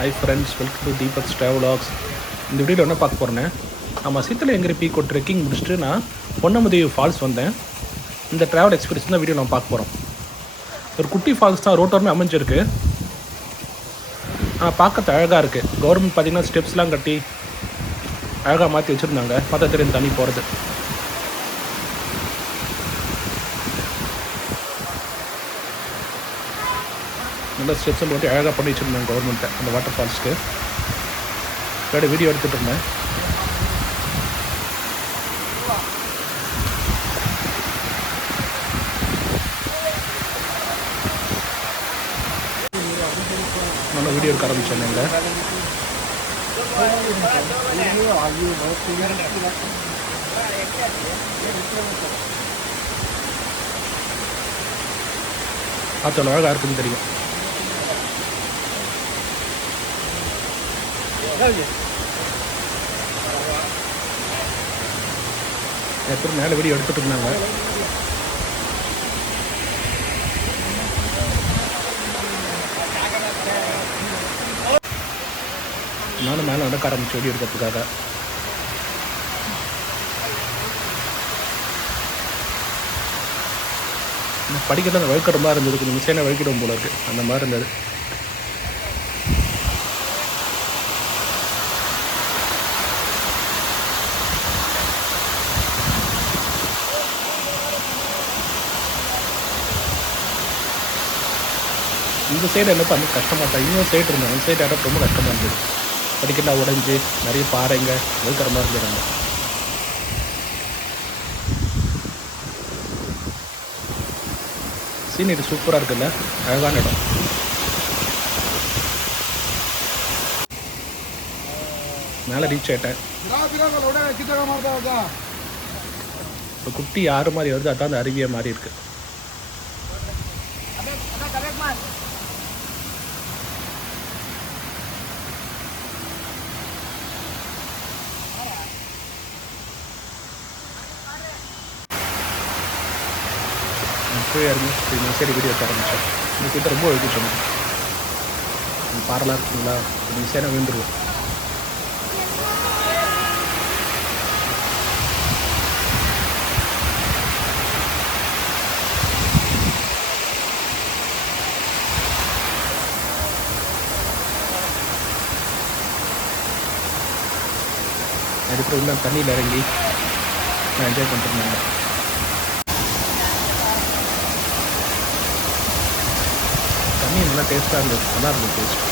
Hi friends, welcome to Deepak's travelogues. இந்த வீடியோவில் என்ன பார்க்க போகிறேன்னா, நம்ம சீத்தலையங்கிரி பீக்கோ ட்ரெக்கிங் முடிச்சுட்டு நான் பொன்னமுதி ஃபால்ஸ் வந்தேன். இந்த ட்ராவல் எக்ஸ்பீரியன்ஸ் தான் வீடியோ நம்ம பார்க்க போகிறோம். ஒரு குட்டி ஃபால்ஸ் தான், ரோட்டோரமே அமைஞ்சிருக்கு. ஆனால் பார்க்கறது அழகாக இருக்குது. கவர்மெண்ட் பார்த்திங்கன்னா ஸ்டெப்ஸ்லாம் கட்டி அழகாக மாற்றி வச்சுருந்தாங்க. பார்த்தா தெரியும் தண்ணி போகிறது. நல்ல ஸ்டெப்ஸும் போட்டு அழகாக பண்ணி வச்சுருந்தாங்க கவர்மெண்ட்டை அந்த வாட்டர் ஃபால்ஸ்க்கு. வீடியோ எடுத்துகிட்டு இருந்தேன். நல்லா வீடியோ எடுக்க ஆரம்பித்தேன். நாங்கள் பார்த்து அழகாக இருக்குன்னு தெரியும். எப்படி மேலே வீடியோ எடுத்துகிட்டு இருந்தாங்க. நானும் மேலே நடக்க ஆரம்பிச்சு வீடியோ எடுக்கிறதுக்காக. படிக்கிறது அந்த வழுக்கிற மாதிரி இருந்தது. கொஞ்சம் மிஸ்ஸான வழுக்கிடும் போல இருக்குது. அந்த மாதிரி இருந்தது. இந்த சைடு என்ன பண்ணி கஷ்டமாக தான். இன்னொரு சைடு இருந்தேன். அந்த சைடு இடம் ரொம்ப கஷ்டமாக இருந்தது. படிக்கலாம் உடஞ்சி நிறைய பாறைங்க வழுக்கிற மாதிரி இருந்தது. சீனரி சூப்பராக இருக்குல்ல, அழகான இடம். மேலே ரீச் ஆகிட்டேன். இப்போ குட்டி ஆறு மாதிரி வருது. அதான் அந்த அருவியை மாதிரி இருக்குது. போய் இறங்கி சரி வீடியோ எடுக்க ஆரம்பித்தேன். இந்த கிட்ட ரொம்ப எழுதி சொன்னேன். பாறைலாம் இருக்குங்களா, கொஞ்சம் ஈஸியாக விழுந்துருவோம். அதுக்கப்புறம் இன்னும் தண்ணியில் இறங்கி நான் என்ஜாய் பண்ணிட்டு தண்ணி நல்லா டேஸ்ட்டாக இருந்தது. நல்லா இருந்தது டேஸ்ட்.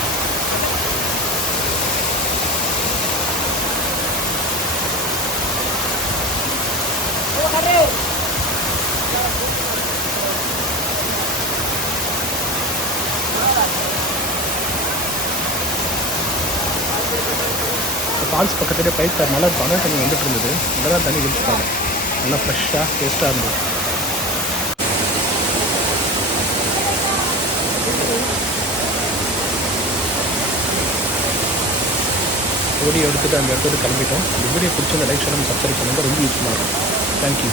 ஃபால்ஸ் பக்கத்துலேயே பைப் நல்லா மழை தண்ணி வந்துட்டு இருந்தது. நல்லா தான் தண்ணி குடிச்சிட்டாங்க. நல்லா ஃப்ரெஷ்ஷாக டேஸ்ட்டாக இருந்தது. வீடியோ எடுத்துகிட்டு அந்த இடத்துக்கு கிளம்பிட்டோம். இந்த வீடியோ பிடிச்சிருந்த லைக் பண்ணி சப்ஸ்கிரைப் பண்ணுங்கள். ரொம்ப யூஸ்ஃபுல்லாக இருக்கும். தேங்க்யூ.